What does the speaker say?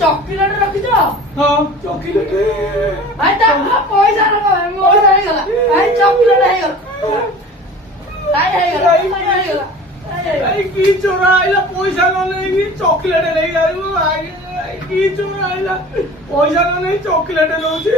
chocolate रखी तो हाँ चॉकलेट भाई ता पैसा रखा है मोर नहीं गला भाई चॉकलेट है गला भाई की चोरा आइला पैसा न नहीं चॉकलेट ले गई वो आगे की चोरा आइला पैसा न नहीं चॉकलेट नौचे